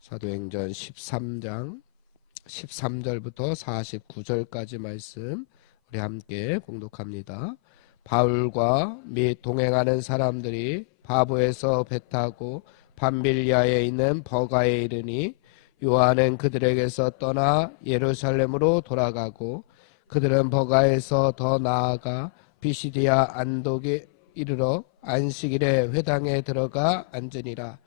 사도행전 13장 13절부터 49절까지 말씀 우리 함께 봉독합니다. 바울과 및 동행하는 사람들이 바보에서 배 타고 밤빌리아에 있는 버가에 이르니 요한은 그들에게서 떠나 예루살렘으로 돌아가고 그들은 버가에서 더 나아가 비시디아 안독에 이르러 안식일에 회당에 들어가 앉으니라.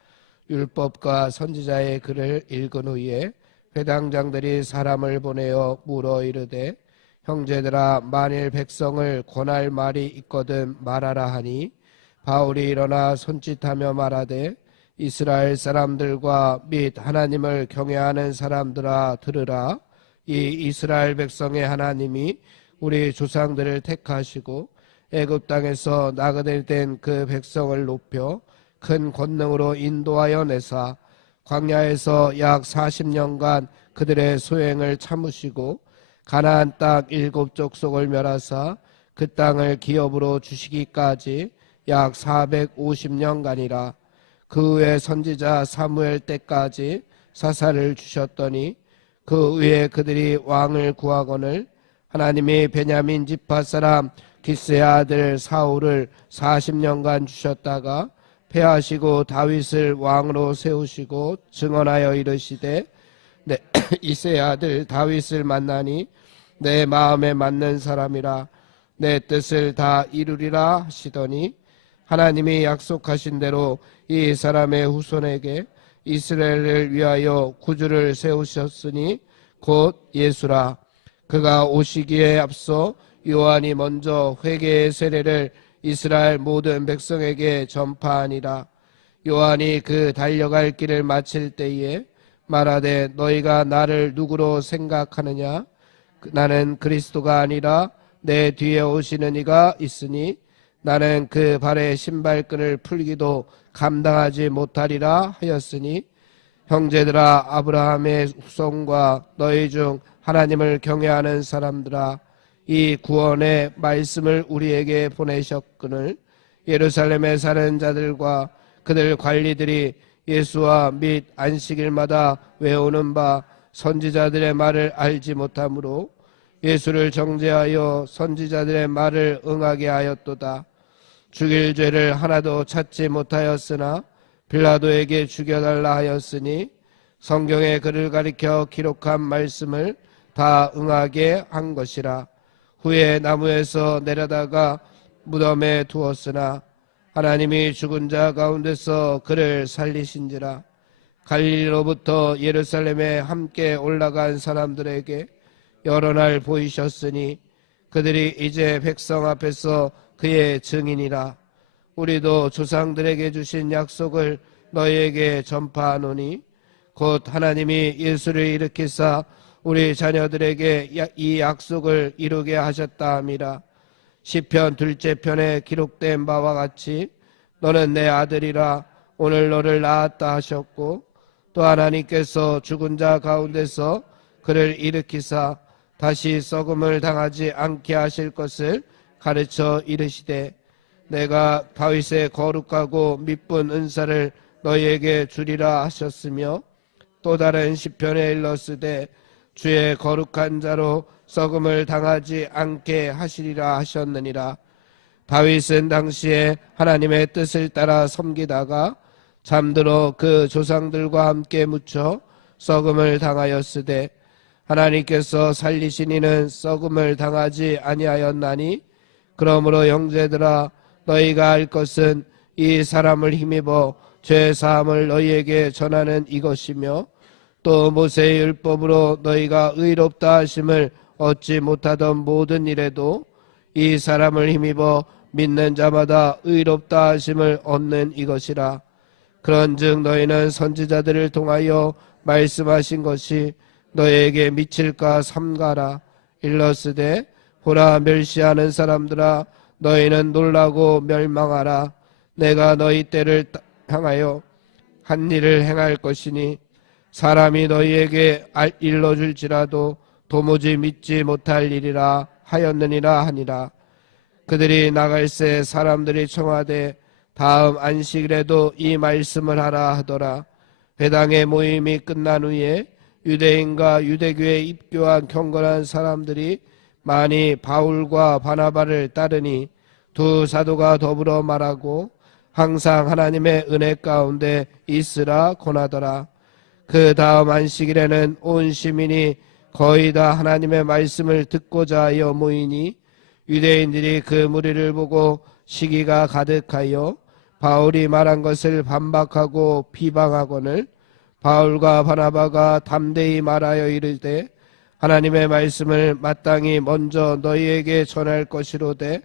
율법과 선지자의 글을 읽은 후에 회당장들이 사람을 보내어 물어 이르되 형제들아, 만일 백성을 권할 말이 있거든 말하라 하니 바울이 일어나 손짓하며 말하되 이스라엘 사람들과 및 하나님을 경외하는 사람들아 들으라. 이 이스라엘 백성의 하나님이 우리 조상들을 택하시고 애굽 땅에서 나그네된 그 백성을 높여 큰 권능으로 인도하여 내사 광야에서 약 40년간 그들의 소행을 참으시고 가나안 땅 7족속을 멸하사 그 땅을 기업으로 주시기까지 약 450년간이라. 그 후에 선지자 사무엘 때까지 사사를 주셨더니 그 후에 그들이 왕을 구하거늘 하나님이 베냐민 지파 사람 기스의 아들 사울을 40년간 주셨다가 패하시고 다윗을 왕으로 세우시고 증언하여 이르시되 내 이새의 아들 다윗을 만나니 내 마음에 맞는 사람이라 내 뜻을 다 이루리라 하시더니 하나님이 약속하신 대로 이 사람의 후손에게 이스라엘을 위하여 구주를 세우셨으니 곧 예수라. 그가 오시기에 앞서 요한이 먼저 회개의 세례를 이스라엘 모든 백성에게 전파하니라. 요한이 그 달려갈 길을 마칠 때에 말하되 너희가 나를 누구로 생각하느냐? 나는 그리스도가 아니라 내 뒤에 오시는 이가 있으니 나는 그 발의 신발끈을 풀기도 감당하지 못하리라 하였으니 형제들아, 아브라함의 후손과 너희 중 하나님을 경외하는 사람들아, 이 구원의 말씀을 우리에게 보내셨거늘 예루살렘에 사는 자들과 그들 관리들이 예수와 및 안식일마다 외우는 바 선지자들의 말을 알지 못하므로 예수를 정죄하여 선지자들의 말을 응하게 하였도다. 죽일 죄를 하나도 찾지 못하였으나 빌라도에게 죽여달라 하였으니 성경에 그를 가리켜 기록한 말씀을 다 응하게 한 것이라. 후에 나무에서 내려다가 무덤에 두었으나 하나님이 죽은 자 가운데서 그를 살리신지라. 갈릴리로부터 예루살렘에 함께 올라간 사람들에게 여러 날 보이셨으니 그들이 이제 백성 앞에서 그의 증인이라. 우리도 조상들에게 주신 약속을 너희에게 전파하노니 곧 하나님이 예수를 일으키사 우리 자녀들에게 이 약속을 이루게 하셨다 함이라. 시편 2째 편에 기록된 바와 같이 너는 내 아들이라 오늘 너를 낳았다 하셨고 또 하나님께서 죽은 자 가운데서 그를 일으키사 다시 썩음을 당하지 않게 하실 것을 가르쳐 이르시되 내가 다윗의 거룩하고 미쁜 은사를 너희에게 주리라 하셨으며 또 다른 시편에 일렀으되 주의 거룩한 자로 썩음을 당하지 않게 하시리라 하셨느니라. 다윗은 당시에 하나님의 뜻을 따라 섬기다가 잠들어 그 조상들과 함께 묻혀 썩음을 당하였으되 하나님께서 살리신 이는 썩음을 당하지 아니하였나니 그러므로 형제들아, 너희가 알 것은 이 사람을 힘입어 죄 사함을 너희에게 전하는 이것이며 또 모세의 율법으로 너희가 의롭다 하심을 얻지 못하던 모든 일에도 이 사람을 힘입어 믿는 자마다 의롭다 하심을 얻는 이것이라. 그런즉 너희는 선지자들을 통하여 말씀하신 것이 너희에게 미칠까 삼가라. 일러스되 보라, 멸시하는 사람들아, 너희는 놀라고 멸망하라. 내가 너희 때를 향하여 한 일을 행할 것이니 사람이 너희에게 일러줄지라도 도무지 믿지 못할 일이라 하였느니라 하니라. 그들이 나갈새 사람들이 청하되 다음 안식일에도 이 말씀을 하라 하더라. 회당의 모임이 끝난 후에 유대인과 유대교에 입교한 경건한 사람들이 많이 바울과 바나바를 따르니 두 사도가 더불어 말하고 항상 하나님의 은혜 가운데 있으라 권하더라. 그 다음 안식일에는 온 시민이 거의 다 하나님의 말씀을 듣고자 하여 모이니 유대인들이 그 무리를 보고 시기가 가득하여 바울이 말한 것을 반박하고 비방하거늘 바울과 바나바가 담대히 말하여 이르되 하나님의 말씀을 마땅히 먼저 너희에게 전할 것이로되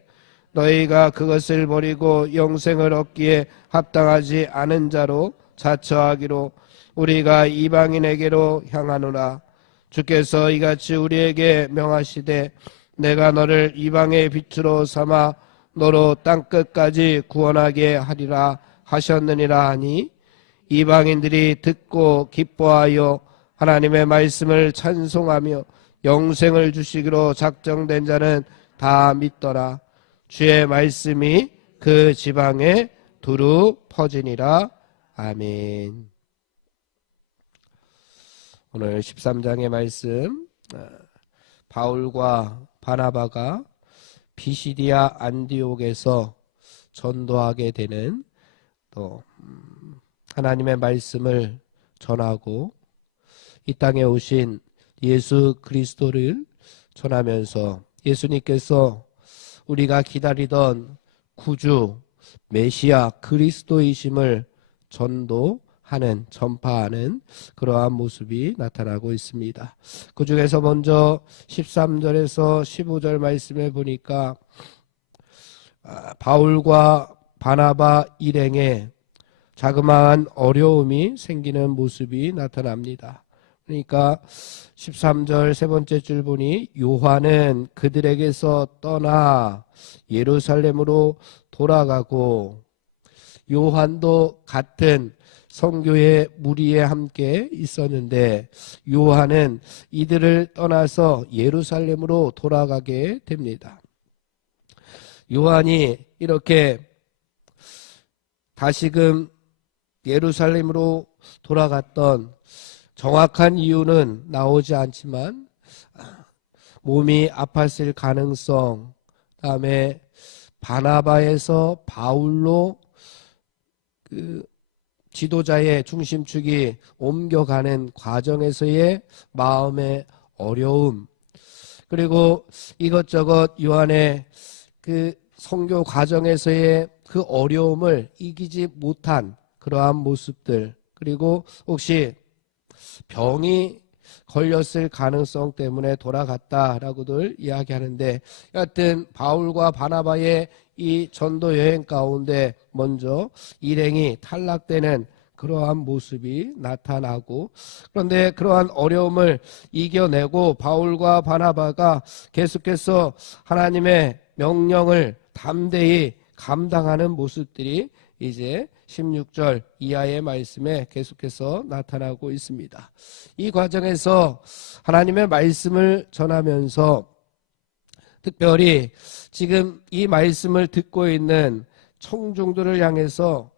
너희가 그것을 버리고 영생을 얻기에 합당하지 않은 자로 자처하기로 우리가 이방인에게로 향하노라. 주께서 이같이 우리에게 명하시되 내가 너를 이방의 빛으로 삼아 너로 땅끝까지 구원하게 하리라 하셨느니라 하니 이방인들이 듣고 기뻐하여 하나님의 말씀을 찬송하며 영생을 주시기로 작정된 자는 다 믿더라. 주의 말씀이 그 지방에 두루 퍼지니라. 아멘. 오늘 13장의 말씀, 바울과 바나바가 피시디아 안디옥에서 전도하게 되는 또 하나님의 말씀을 전하고 이 땅에 오신 예수 그리스도를 전하면서 예수님께서 우리가 기다리던 구주 메시아 그리스도이심을 전도하는 전파하는 그러한 모습이 나타나고 있습니다. 그 중에서 먼저 13절에서 15절 말씀에 보니까 바울과 바나바 일행에 자그마한 어려움이 생기는 모습이 나타납니다. 그러니까 13절 세 번째 줄 보니 요한은 그들에게서 떠나 예루살렘으로 돌아가고 요한도 같은 선교의 무리에 함께 있었는데 요한은 이들을 떠나서 예루살렘으로 돌아가게 됩니다. 요한이 이렇게 다시금 예루살렘으로 돌아갔던 정확한 이유는 나오지 않지만 몸이 아팠을 가능성, 그다음에 바나바에서 바울로 그 지도자의 중심축이 옮겨가는 과정에서의 마음의 어려움, 그리고 이것저것 요한의 그 선교 과정에서의 그 어려움을 이기지 못한 그러한 모습들, 그리고 혹시 병이 걸렸을 가능성 때문에 돌아갔다라고들 이야기하는데, 여하튼 바울과 바나바의 이 전도 여행 가운데 먼저 일행이 탈락되는 그러한 모습이 나타나고, 그런데 그러한 어려움을 이겨내고 바울과 바나바가 계속해서 하나님의 명령을 담대히 감당하는 모습들이 이제 16절 이하의 말씀에 계속해서 나타나고 있습니다. 이 과정에서 하나님의 말씀을 전하면서 특별히 지금 이 말씀을 듣고 있는 청중들을 향해서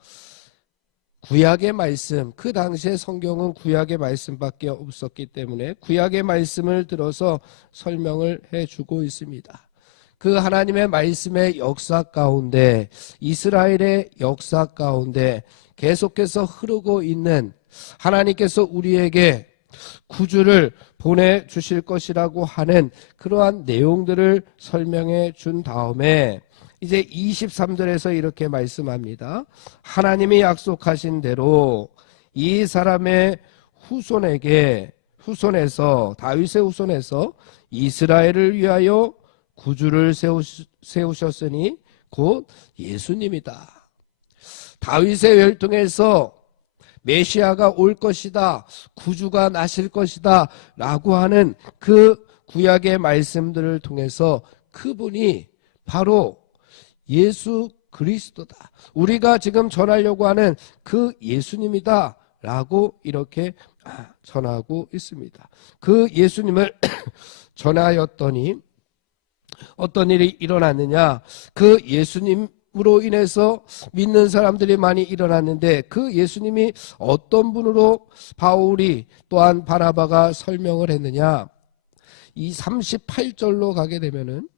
구약의 말씀, 그 당시에 성경은 구약의 말씀밖에 없었기 때문에 구약의 말씀을 들어서 설명을 해주고 있습니다. 그 하나님의 말씀의 역사 가운데, 이스라엘의 역사 가운데 계속해서 흐르고 있는 하나님께서 우리에게 구주를 보내주실 것이라고 하는 그러한 내용들을 설명해 준 다음에 이제 23절에서 이렇게 말씀합니다. 하나님이 약속하신 대로 이 사람의 후손에서 다윗의 후손에서 이스라엘을 위하여 구주를 세우셨으니 곧 예수님이다. 다윗의 혈통에서 메시아가 올 것이다, 구주가 나실 것이다 라고 하는 그 구약의 말씀들을 통해서 그분이 바로 예수 그리스도다, 우리가 지금 전하려고 하는 그 예수님이다 라고 이렇게 전하고 있습니다. 그 예수님을 전하였더니 어떤 일이 일어났느냐, 그 예수님 예수님으로 인해서 믿는 사람들이 많이 일어났는데 그 예수님이 어떤 분으로 바울이 또한 바나바가 설명을 했느냐. 이 38절로 가게 되면은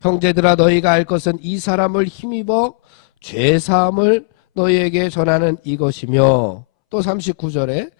형제들아 너희가 알 것은 이 사람을 힘입어 죄사함을 너희에게 전하는 이것이며, 또 39절에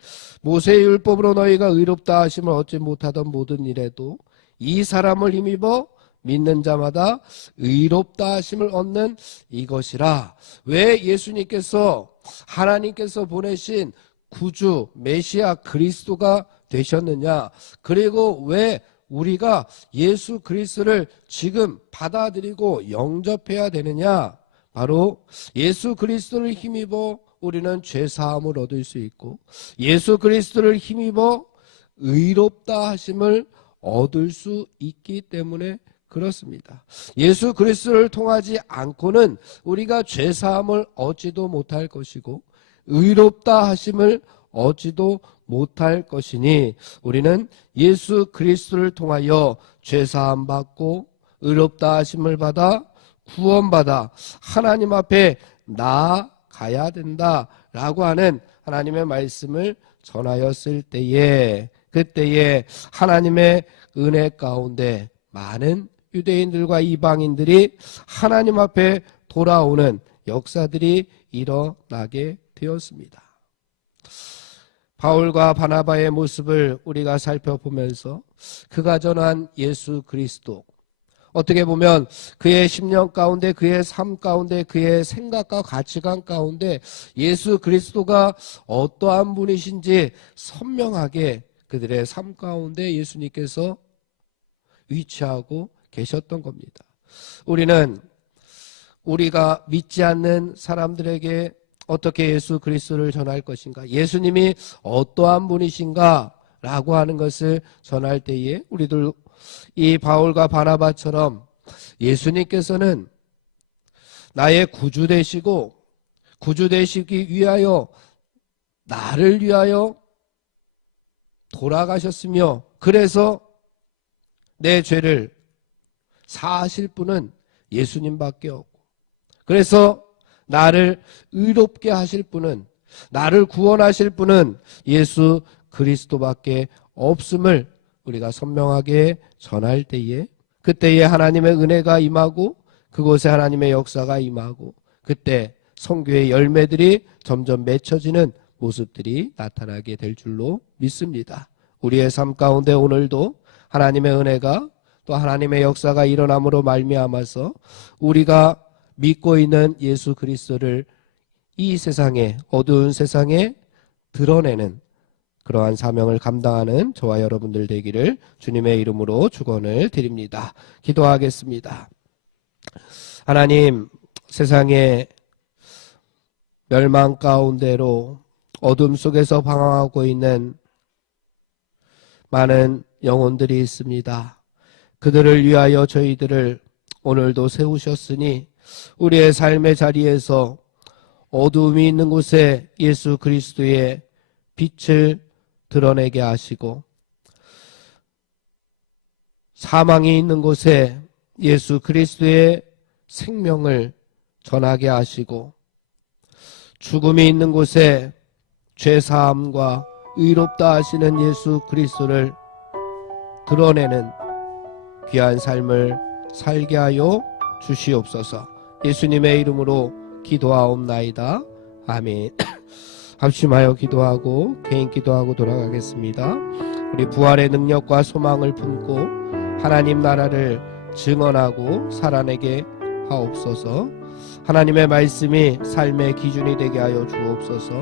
모세의 율법으로 너희가 의롭다 하심을 얻지 못하던 모든 일에도 이 사람을 힘입어 믿는 자마다 의롭다 하심을 얻는 이것이라. 왜 예수님께서 하나님께서 보내신 구주 메시아 그리스도가 되셨느냐, 그리고 왜 우리가 예수 그리스도를 지금 받아들이고 영접해야 되느냐, 바로 예수 그리스도를 힘입어 우리는 죄사함을 얻을 수 있고 예수 그리스도를 힘입어 의롭다 하심을 얻을 수 있기 때문에 그렇습니다. 예수 그리스도를 통하지 않고는 우리가 죄사함을 얻지도 못할 것이고 의롭다 하심을 얻지도 못할 것이니 우리는 예수 그리스도를 통하여 죄사함 받고 의롭다 하심을 받아 구원받아 하나님 앞에 나아가야 된다라고 하는 하나님의 말씀을 전하였을 때에, 그때에 하나님의 은혜 가운데 많은 유대인들과 이방인들이 하나님 앞에 돌아오는 역사들이 일어나게 되었습니다. 바울과 바나바의 모습을 우리가 살펴보면서 그가 전한 예수 그리스도, 어떻게 보면 그의 10년 가운데, 그의 삶 가운데, 그의 생각과 가치관 가운데 예수 그리스도가 어떠한 분이신지 선명하게 그들의 삶 가운데 예수님께서 위치하고 계셨던 겁니다. 우리는 우리가 믿지 않는 사람들에게 어떻게 예수 그리스도를 전할 것인가, 예수님이 어떠한 분이신가 라고 하는 것을 전할 때에 우리들 이 바울과 바나바처럼 예수님께서는 나의 구주 되시고 구주 되시기 위하여 나를 위하여 돌아가셨으며 그래서 내 죄를 사하실 분은 예수님밖에 없고 그래서 나를 의롭게 하실 분은, 나를 구원하실 분은 예수 그리스도밖에 없음을 우리가 선명하게 전할 때에 그때에 하나님의 은혜가 임하고 그곳에 하나님의 역사가 임하고 그때 선교의 열매들이 점점 맺혀지는 모습들이 나타나게 될 줄로 믿습니다. 우리의 삶 가운데 오늘도 하나님의 은혜가 또 하나님의 역사가 일어남으로 말미암아서 우리가 믿고 있는 예수 그리스도를 이 세상에, 어두운 세상에 드러내는 그러한 사명을 감당하는 저와 여러분들 되기를 주님의 이름으로 축원을 드립니다. 기도하겠습니다. 하나님, 세상에 멸망 가운데로 어둠 속에서 방황하고 있는 많은 영혼들이 있습니다. 그들을 위하여 저희들을 오늘도 세우셨으니 우리의 삶의 자리에서 어두움이 있는 곳에 예수 그리스도의 빛을 드러내게 하시고 사망이 있는 곳에 예수 그리스도의 생명을 전하게 하시고 죽음이 있는 곳에 죄사함과 의롭다 하시는 예수 그리스도를 드러내는 귀한 삶을 살게 하여 주시옵소서. 예수님의 이름으로 기도하옵나이다. 아멘. 합심하여 기도하고 개인 기도하고 돌아가겠습니다. 우리 부활의 능력과 소망을 품고 하나님 나라를 증언하고 살아내게 하옵소서. 하나님의 말씀이 삶의 기준이 되게 하여 주옵소서.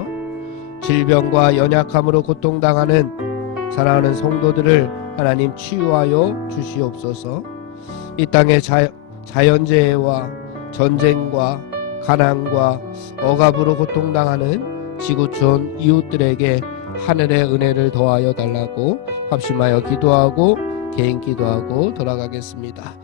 질병과 연약함으로 고통당하는 사랑하는 성도들을 하나님 치유하여 주시옵소서. 이 땅의 자연재해와 전쟁과 가난과 억압으로 고통당하는 지구촌 이웃들에게 하늘의 은혜를 더하여 달라고 합심하여 기도하고 개인 기도하고 돌아가겠습니다.